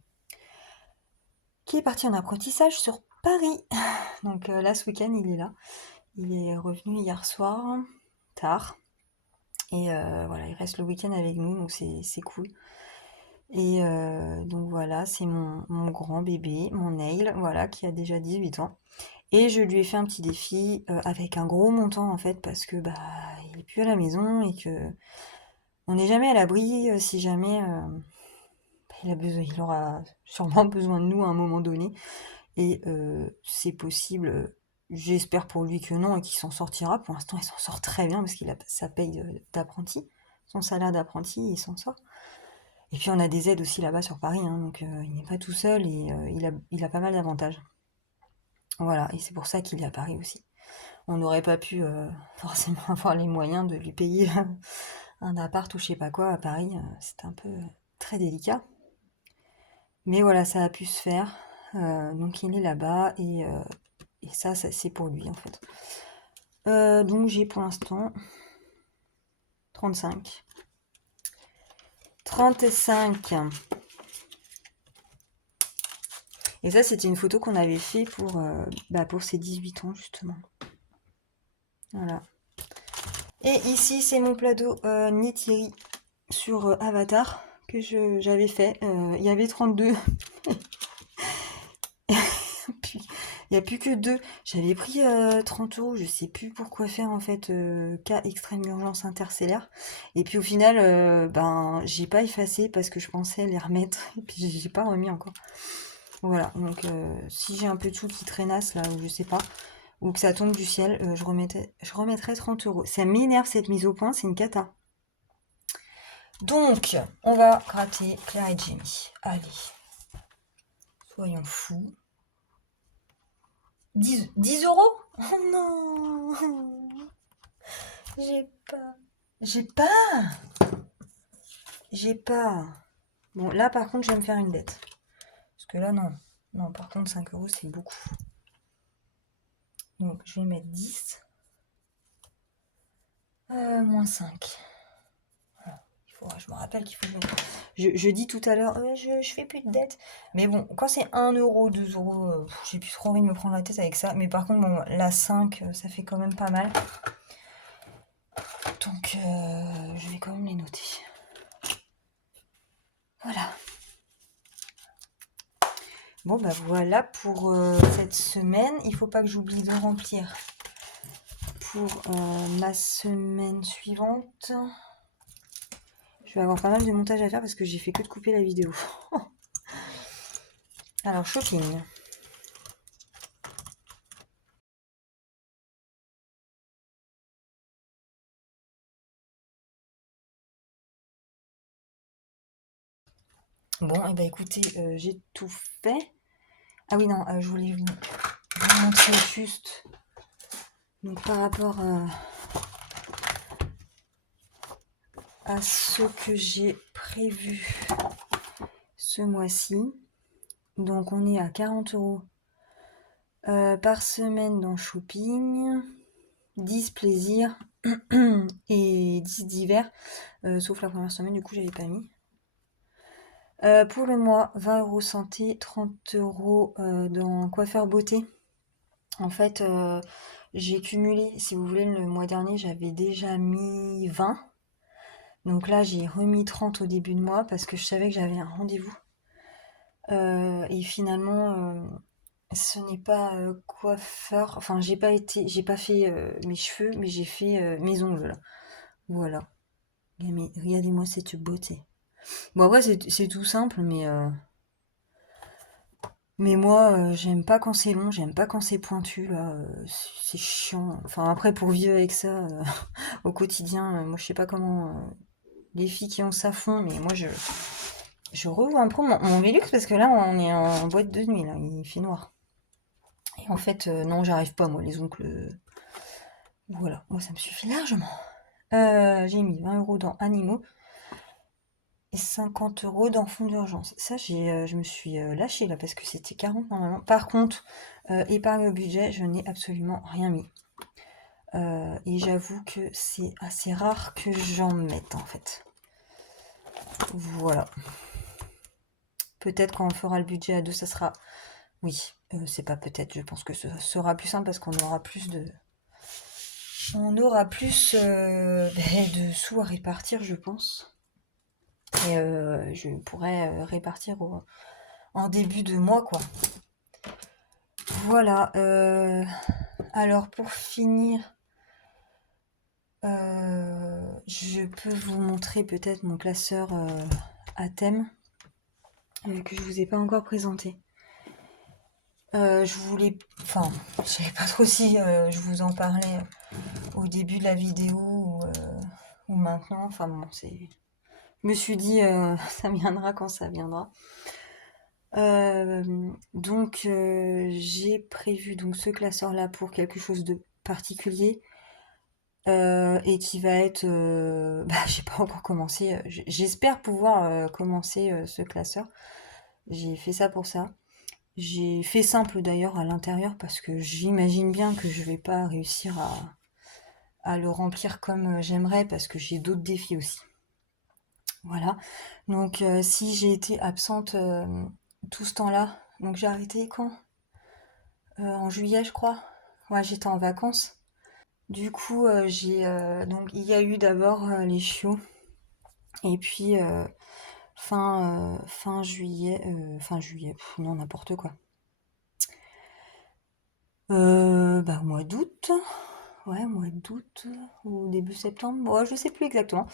apprentissage sur Paris. Donc là, ce week-end, il est là. Il est revenu hier soir, tard. Et voilà, il reste le week-end avec nous, donc c'est cool. Et donc voilà, c'est mon grand bébé, mon Nail, voilà, qui a déjà 18 ans. Et je lui ai fait un petit défi avec un gros montant en fait, parce que bah il est plus à la maison et que on n'est jamais à l'abri si jamais il aura sûrement besoin de nous à un moment donné. Et c'est possible, j'espère pour lui que non et qu'il s'en sortira. Pour l'instant, il s'en sort très bien parce qu'il a sa paye d'apprenti, son salaire d'apprenti, il s'en sort. Et puis on a des aides aussi là-bas sur Paris, hein, donc il n'est pas tout seul et il a pas mal d'avantages. Voilà, et c'est pour ça qu'il est à Paris aussi. On n'aurait pas pu forcément avoir les moyens de lui payer un appart ou je sais pas quoi à Paris. C'est un peu très délicat. Mais voilà, ça a pu se faire. Donc il est là-bas et ça, c'est pour lui en fait. Donc j'ai pour l'instant 35. 35. Et ça, c'était une photo qu'on avait fait pour ses 18 ans justement. Voilà. Et ici, c'est mon plateau Neytiri sur Avatar que j'avais fait. Il y avait 32. Puis, il n'y a plus que 2. J'avais pris 30 euros, je sais plus pourquoi faire en fait, cas extrême urgence interstellaire. Et puis au final, ben, j'ai pas effacé parce que je pensais les remettre. Et puis j'ai pas remis encore. Voilà, donc si j'ai un peu de sous qui traînasse là, ou je sais pas, ou que ça tombe du ciel, je remettrai 30 euros. Ça m'énerve cette mise au point, c'est une cata. Donc, on va gratter Claire et Jamie. Allez, soyons fous. 10 euros? Oh non! J'ai pas. J'ai pas! J'ai pas. Bon, là par contre, je vais me faire une dette. Parce que là, non. Non, par contre, 5 euros, c'est beaucoup. Donc, je vais mettre 10. Moins 5. Je me rappelle qu'il faut que je dis tout à l'heure, je fais plus de dette. Mais bon, quand c'est 1 euro, 2 euros, j'ai plus trop envie de me prendre la tête avec ça. Mais par contre, bon, la 5, ça fait quand même pas mal. Donc, je vais quand même les noter. Voilà. Bon, bah voilà pour cette semaine. Il faut pas que j'oublie de remplir pour ma semaine suivante. Je vais avoir pas mal de montage à faire parce que j'ai fait que de couper la vidéo. Alors, shopping. Bon, et bah écoutez, j'ai tout fait. Ah oui, non, je voulais vous montrer juste. Donc, par rapport à ce que j'ai prévu ce mois-ci. Donc, on est à 40 euros par semaine dans shopping. 10 plaisirs et 10 d'hiver, sauf la première semaine, du coup, j'avais pas mis. Pour le mois, 20 € santé, 30 € dans coiffeur beauté. En fait, j'ai cumulé, si vous voulez, le mois dernier, j'avais déjà mis 20. Donc là, j'ai remis 30 au début de mois parce que je savais que j'avais un rendez-vous. Et finalement, ce n'est pas coiffeur. Enfin, j'ai pas fait mes cheveux, mais j'ai fait mes ongles là. Voilà. Regardez-moi cette beauté. Bon, après, c'est tout simple, mais moi, j'aime pas quand c'est long, j'aime pas quand c'est pointu, là, c'est chiant. Enfin, après, pour vivre avec ça au quotidien, moi, je sais pas comment les filles qui ont ça font, mais moi, je revois un peu mon Velux parce que là, on est en boîte de nuit, là, il fait noir. Et en fait, non, j'arrive pas, moi, les ongles. Voilà, moi, ça me suffit largement. J'ai mis 20 € dans animaux et 50 € dans fonds d'urgence. Ça, je me suis lâchée là parce que c'était 40 normalement. Par contre, épargne au budget, je n'ai absolument rien mis. Et j'avoue que c'est assez rare que j'en mette en fait. Voilà. Peut-être quand on fera le budget à deux, ça sera. Oui, c'est pas peut-être, je pense que ce sera plus simple parce qu'on aura plus de. On aura plus de sous à répartir, je pense. Et je pourrais répartir en début de mois, quoi. Voilà. Alors, pour finir, je peux vous montrer peut-être mon classeur à thème que je vous ai pas encore présenté. Je voulais, enfin, je savais pas trop si je vous en parlais au début de la vidéo ou maintenant. Enfin bon, je me suis dit, ça viendra quand ça viendra. Donc, j'ai prévu donc ce classeur-là pour quelque chose de particulier et qui va être, j'ai pas encore commencé. J'espère pouvoir commencer ce classeur. J'ai fait ça pour ça. J'ai fait simple d'ailleurs à l'intérieur parce que j'imagine bien que je vais pas réussir à le remplir comme j'aimerais parce que j'ai d'autres défis aussi. Voilà. Donc si j'ai été absente tout ce temps-là, donc j'ai arrêté quand? En juillet je crois. Ouais, j'étais en vacances. Du coup, donc il y a eu d'abord les chiots et puis fin juillet, non n'importe quoi. Au mois d'août, ouais, mois d'août ou début septembre, ouais, je sais plus exactement.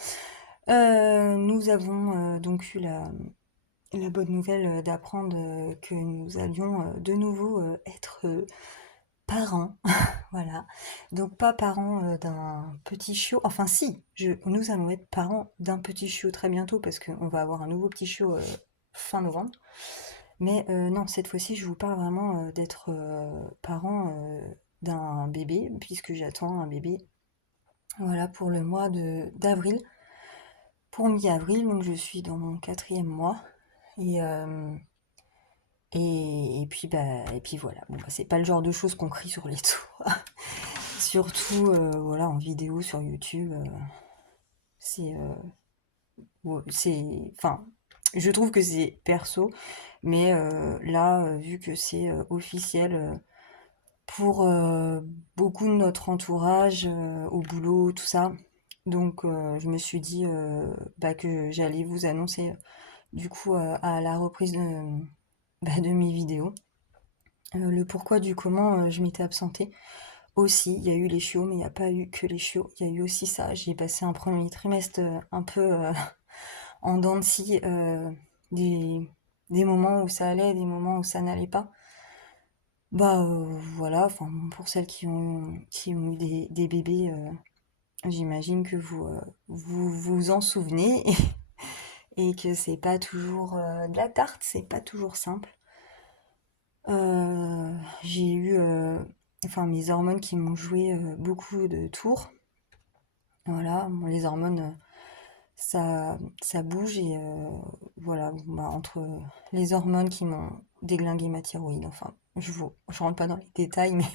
Nous avons donc eu la bonne nouvelle d'apprendre que nous allions de nouveau être parents. Voilà. Donc pas parents d'un petit chiot. Enfin si, nous allons être parents d'un petit chiot très bientôt parce qu'on va avoir un nouveau petit chiot fin novembre. Mais non, cette fois-ci, je vous parle vraiment d'être parent d'un bébé, puisque j'attends un bébé. Voilà, pour le mois d'avril. Pour mi-avril, donc je suis dans mon 4e mois. Et, et puis voilà. Bon, c'est pas le genre de choses qu'on crie sur les toits. Surtout voilà, en vidéo sur YouTube. C'est. Ouais, enfin, je trouve que c'est perso, mais là, vu que c'est officiel pour beaucoup de notre entourage, au boulot, tout ça, donc je me suis dit que j'allais vous annoncer du coup à la reprise de mes vidéos le pourquoi du comment je m'étais absentée. Aussi, il y a eu les chiots, mais il n'y a pas eu que les chiots, il y a eu aussi ça. J'ai passé un premier trimestre un peu en dents de scie, des, des moments où ça allait, des moments où ça n'allait pas. Voilà, enfin pour celles qui ont eu des bébés, j'imagine que vous vous en souvenez et que c'est pas toujours de la tarte, c'est pas toujours simple. J'ai eu enfin mes hormones qui m'ont joué beaucoup de tours. Voilà, bon, les hormones ça bouge et voilà, entre les hormones qui m'ont déglingué ma thyroïde, enfin, je rentre pas dans les détails, mais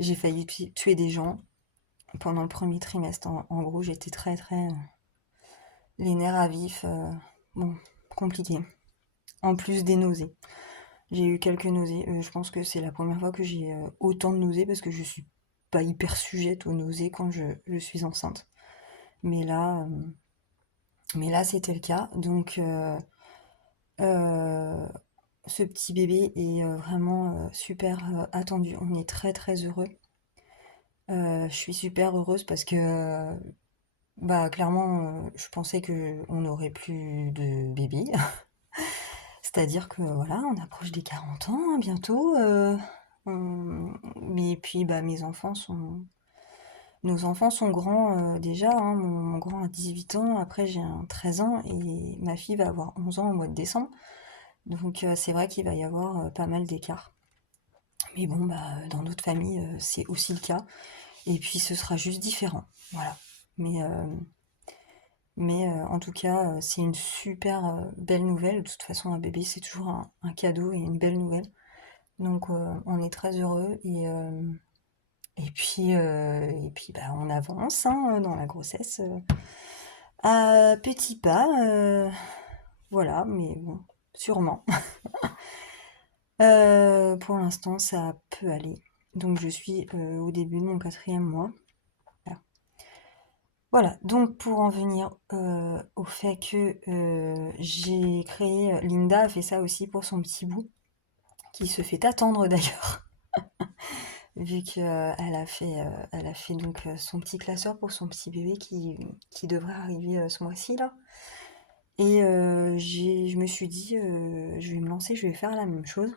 j'ai failli tuer des gens pendant le premier trimestre. En gros, j'étais très très les nerfs à vif. Bon, compliqué. En plus des nausées. J'ai eu quelques nausées. Je pense que c'est la première fois que j'ai autant de nausées parce que je suis pas hyper sujette aux nausées quand je suis enceinte. Mais là, euh, mais là c'était le cas. Donc, euh, ce petit bébé est vraiment super attendu. On est très très heureux. Je suis super heureuse parce que, bah, clairement, je pensais que on n'aurait plus de bébé. C'est-à-dire que voilà, on approche des 40 ans hein, bientôt. Mais puis bah nos enfants sont grands déjà. Hein. Mon grand a 18 ans, après j'ai un 13 ans et ma fille va avoir 11 ans au mois de décembre. Donc c'est vrai qu'il va y avoir pas mal d'écart. Mais bon, bah dans d'autres familles c'est aussi le cas. Et puis ce sera juste différent. Voilà. Mais en tout cas, c'est une super belle nouvelle. De toute façon, un bébé, c'est toujours un cadeau et une belle nouvelle. Donc, on est très heureux et puis bah, on avance hein, dans la grossesse à petits pas. Voilà, mais bon, sûrement. Pour l'instant, ça peut aller. Donc, je suis au début de mon 4e mois. Voilà. Voilà, donc pour en venir au fait que j'ai créé, Linda a fait ça aussi pour son petit bout, qui se fait attendre d'ailleurs, vu elle a fait donc son petit classeur pour son petit bébé qui devrait arriver ce mois-ci là. Et je me suis dit, je vais me lancer, je vais faire la même chose.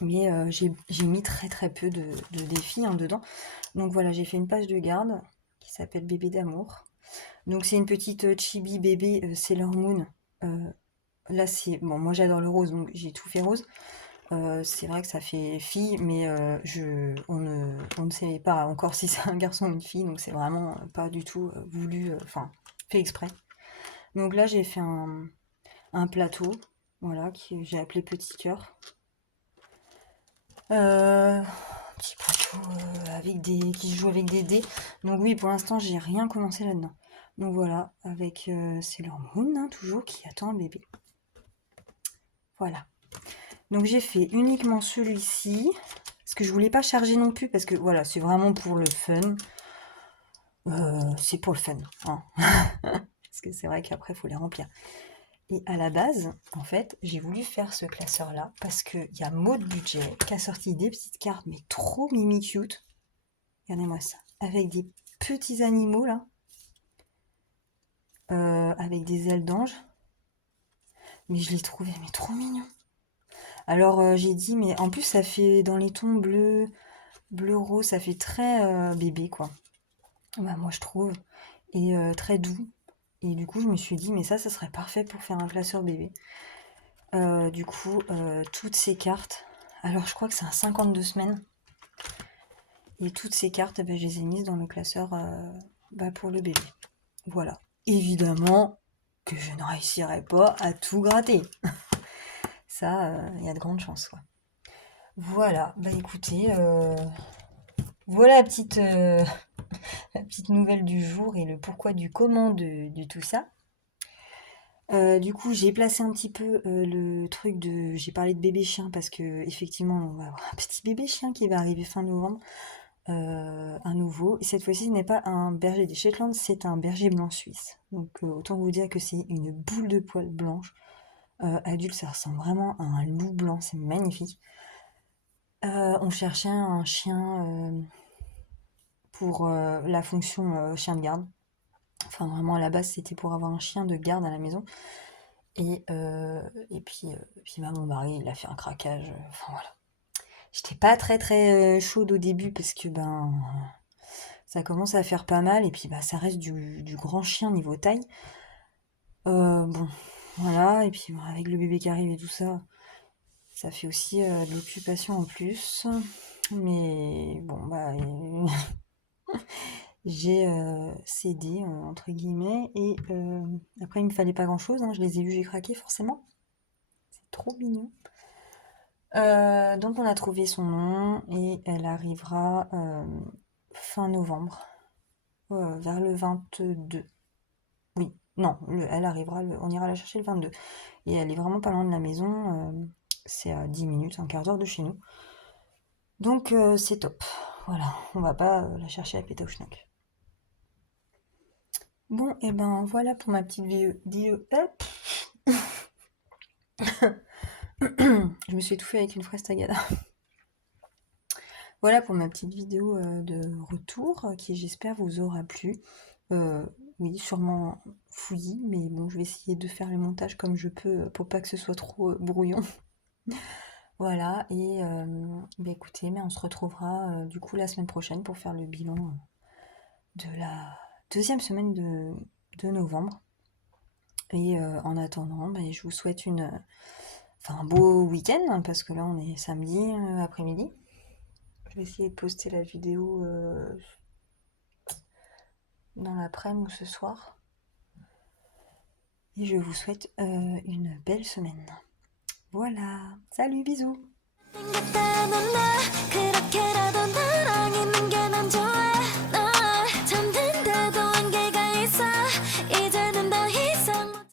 Mais j'ai mis très très peu de défis hein, dedans. Donc voilà, j'ai fait une page de garde qui s'appelle Bébé d'amour. Donc c'est une petite chibi bébé Sailor Moon. Euh, Là c'est bon, moi j'adore le rose, donc j'ai tout fait rose. C'est vrai que ça fait fille, mais on ne sait pas encore si c'est un garçon ou une fille, donc c'est vraiment pas du tout voulu, enfin fait exprès. Donc là j'ai fait un plateau, voilà, que j'ai appelé Petit Cœur. Euh, Petit plateau avec qui se joue avec des dés. Donc oui, pour l'instant j'ai rien commencé là-dedans. Donc voilà, avec Sailor Moon, hein, toujours, qui attend un bébé. Voilà. Donc j'ai fait uniquement celui-ci, parce que je voulais pas charger non plus, parce que voilà, c'est vraiment pour le fun. C'est pour le fun, hein. Parce que c'est vrai qu'après, il faut les remplir. Et à la base, en fait, j'ai voulu faire ce classeur-là, parce qu'il y a Maud Budget qui a sorti des petites cartes, mais trop mimi cute. Regardez-moi ça. Avec des petits animaux, là. Avec des ailes d'ange. Mais je l'ai trouvé, mais trop mignon. Alors j'ai dit, mais en plus ça fait dans les tons bleu rose, ça fait très bébé quoi. Bah, moi je trouve. Et très doux. Et du coup je me suis dit, mais ça serait parfait pour faire un classeur bébé. Du coup, toutes ces cartes, alors je crois que c'est un 52 semaines. Et toutes ces cartes, bah, je les ai mises dans le classeur bah, pour le bébé. Voilà. Évidemment que je ne réussirai pas à tout gratter. Ça, il y a de grandes chances, quoi. Voilà, bah écoutez, voilà la petite nouvelle du jour et le pourquoi du comment de tout ça. Du coup, j'ai placé un petit peu le truc de. J'ai parlé de bébé chien parce que effectivement, on va avoir un petit bébé chien qui va arriver fin novembre, un nouveau. Et cette fois-ci, ce n'est pas un berger des Shetland, c'est un berger blanc suisse. Donc, autant vous dire que c'est une boule de poils blanche. Adulte, ça ressemble vraiment à un loup blanc, c'est magnifique. On cherchait un chien pour la fonction chien de garde. Enfin, vraiment, à la base, c'était pour avoir un chien de garde à la maison. Et puis bah, mon mari, il a fait un craquage. Enfin, voilà. J'étais pas très très chaude au début parce que ben ça commence à faire pas mal et puis bah ça reste du grand chien niveau taille. Bon, voilà, et puis bon, avec le bébé qui arrive et tout ça, ça fait aussi de l'occupation en plus. Mais bon, bah j'ai cédé entre guillemets et après il me fallait pas grand chose, hein, je les ai vus, j'ai craqué forcément. C'est trop mignon. Donc on a trouvé son nom et elle arrivera fin novembre, vers le 22. Oui, Non, elle arrivera, on ira la chercher le 22. Et elle est vraiment pas loin de la maison. C'est à 10 minutes, un quart d'heure de chez nous. Donc c'est top. Voilà, on va pas la chercher à Pétaouchnok. Bon, et ben voilà pour ma petite vidéo. Hop. Je me suis étouffée avec une fraise tagada. Voilà pour ma petite vidéo de retour qui j'espère vous aura plu. Oui, sûrement fouillis, mais bon, je vais essayer de faire le montage comme je peux pour pas que ce soit trop brouillon. Voilà, et bah écoutez, mais on se retrouvera du coup la semaine prochaine pour faire le bilan de la deuxième semaine de novembre. Et en attendant, bah, je vous souhaite un beau week-end, hein, parce que là on est samedi après-midi. Je vais essayer de poster la vidéo dans l'après-midi ou ce soir. Et je vous souhaite une belle semaine. Voilà, salut, bisous.